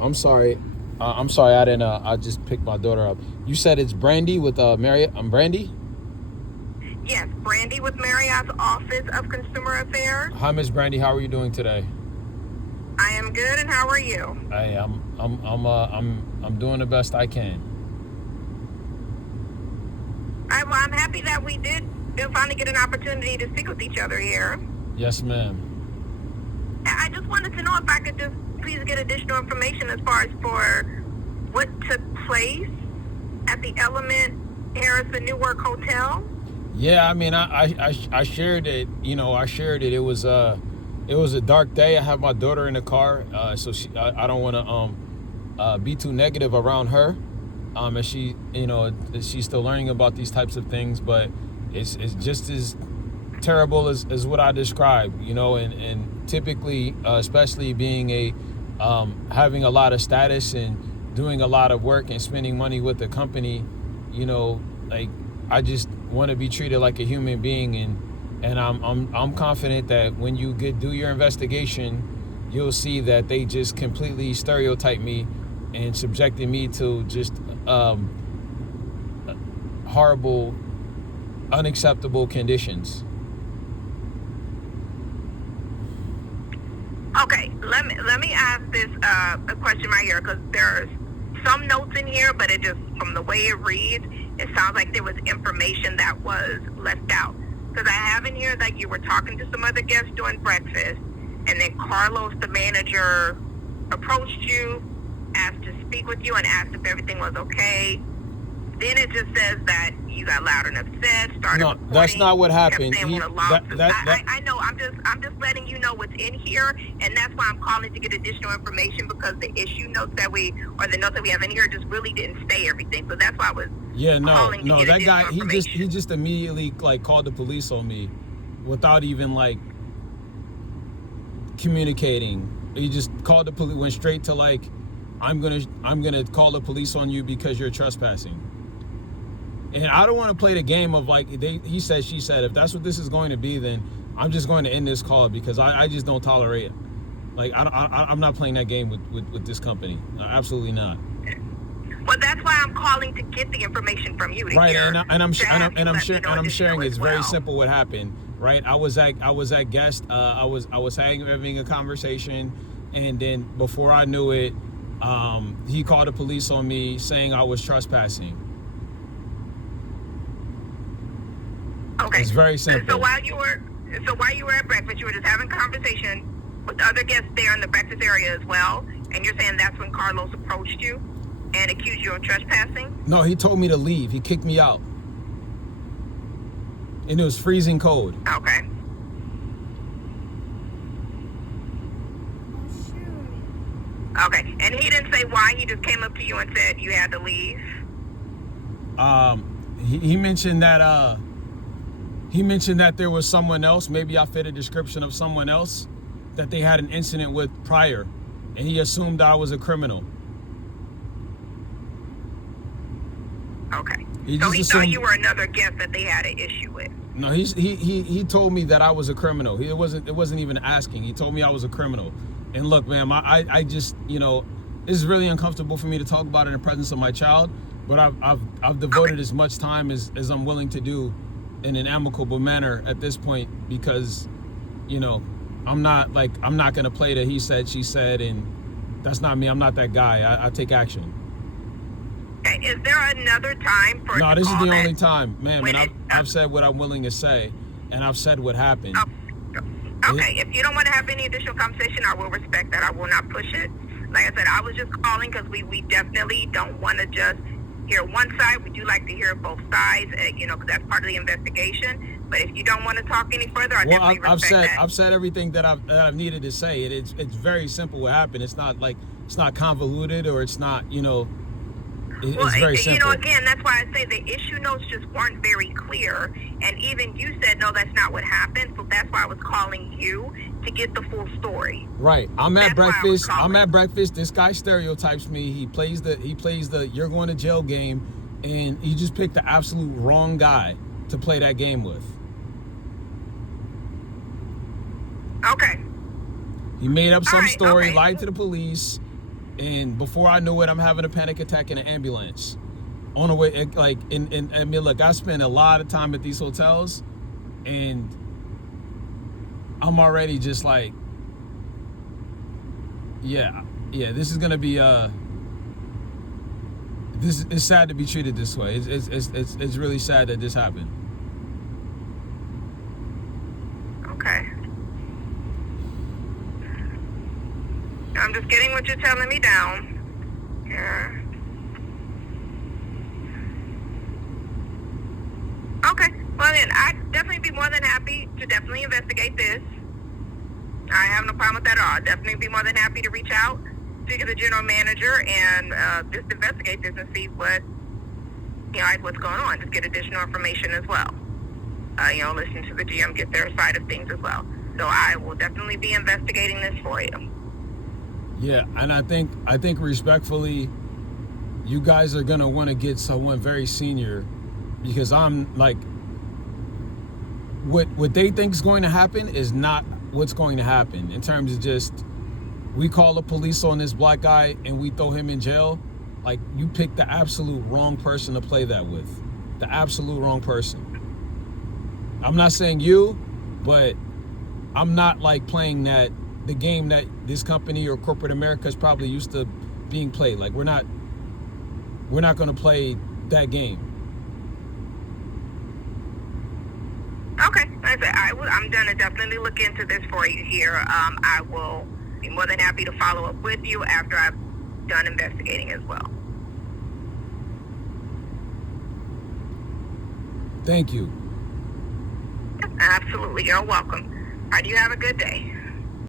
I'm sorry. I'm sorry. I didn't. I just picked my daughter up. You said it's Brandy with Marriott. I'm Brandy. Yes, Brandy with Marriott's Office of Consumer Affairs. Hi, Miss Brandy. How are you doing today? I am good, and how are you? I'm doing the best I can. I'm happy that we did finally get an opportunity to speak with each other here. Yes, ma'am. I just wanted to know if I could just please get additional information as far as for what took place at the Element Harrison Newark Hotel. Yeah, I mean, I shared it. You know, I shared it. It was a dark day. I have my daughter in the car, so I don't want to be too negative around her. And she, you know, she's still learning about these types of things, but it's just as terrible as what I described, you know, and typically, especially being having a lot of status and doing a lot of work and spending money with the company, you know, like I just want to be treated like a human being, and I'm confident that when you do your investigation, you'll see that they just completely stereotyped me and subjected me to just horrible, unacceptable conditions. Okay, let me ask this a question right here, because there's some notes in here, but it just, from the way it reads, it sounds like there was information that was left out. Because I have in here that you were talking to some other guests during breakfast, and then Carlos, the manager, approached you, asked to speak with you, and asked if everything was okay. Then it just says that you got loud and upset, started No, recording, that's not what happened. kept saying I know. I'm just letting you know what's in here, and that's why I'm calling to get additional information, because the issue notes that the notes that we have in here just really didn't say everything. So that's why I was calling to get that guy, information. he just immediately like called the police on me without even like communicating. He just called the police, went straight to like, I'm gonna call the police on you because you're trespassing. And I don't want to play the game of like he said, she said. If that's what this is going to be, then I'm just going to end this call, because I just don't tolerate it. Like I'm not playing that game with this company. Absolutely not. Well, that's why I'm calling to get the information from you. Right, and I'm sharing. It's very simple what happened. Right, I was at guest. I was having a conversation, and then before I knew it, he called the police on me saying I was trespassing. Okay. It's very simple. So while you were at breakfast, you were just having conversation with other guests there in the breakfast area as well, and you're saying that's when Carlos approached you and accused you of trespassing? No, he told me to leave. He kicked me out, and it was freezing cold. Okay. Okay, and he didn't say why. He just came up to you and said you had to leave. He mentioned that. He mentioned that there was someone else. Maybe I fit a description of someone else that they had an incident with prior, and he assumed I was a criminal. Okay. So he thought you were another guest that they had an issue with. No, he told me that I was a criminal. It wasn't even asking. He told me I was a criminal. And look, ma'am, I just, you know, it's really uncomfortable for me to talk about it in the presence of my child, but I've devoted as much time as I'm willing to do in an amicable manner at this point, because, you know, I'm not going to play the he said, she said, and that's not me. I'm not that guy. I take action. Okay, is there another time for? No, this is the only time, ma'am. And I've said what I'm willing to say, and I've said what happened. Okay, if you don't want to have any additional conversation, I will respect that. I will not push it. Like I said, I was just calling because we definitely don't want to just hear one side. We do like to hear both sides, you know, because that's part of the investigation. But if you don't want to talk any further, I definitely respect that. I've said everything that I've needed to say. It's very simple what happened. It's not convoluted, or it's not, you know. It's very simple. You know, again, that's why I say the issue notes just weren't very clear. And even you said, no, that's not what happened. So that's why I was calling you to get the full story. Right. I'm at breakfast. This guy stereotypes me. He plays the you're going to jail game. And he just picked the absolute wrong guy to play that game with. Okay. He made up some story, lied to the police. And before I knew it, I'm having a panic attack in an ambulance. On the way, like, I mean, look, I spend a lot of time at these hotels, and I'm already just like, yeah, this is gonna be this is sad to be treated this way. It's really sad that this happened. Okay. I'm just getting what you're telling me down. Yeah. Okay. Well then, I'd definitely be more than happy to definitely investigate this. I have no problem with that at all. I'd definitely be more than happy to reach out, speak to the general manager, and just investigate this and see what, what's going on. Just get additional information as well. Listen to the GM, get their side of things as well. So I will definitely be investigating this for you. Yeah, and I think respectfully, you guys are gonna want to get someone very senior, because I'm like, what they think is going to happen is not what's going to happen. In terms of just, we call the police on this black guy and we throw him in jail. Like, you picked the absolute wrong person to play that with. The absolute wrong person. I'm not saying you, but I'm not like playing the game that this company or corporate America is probably used to being played. Like, we're not going to play that game. Okay, like I said, I'm going to definitely look into this for you here. I will be more than happy to follow up with you after I've done investigating as well. Thank you. Absolutely, you're welcome. All right, you have a good day.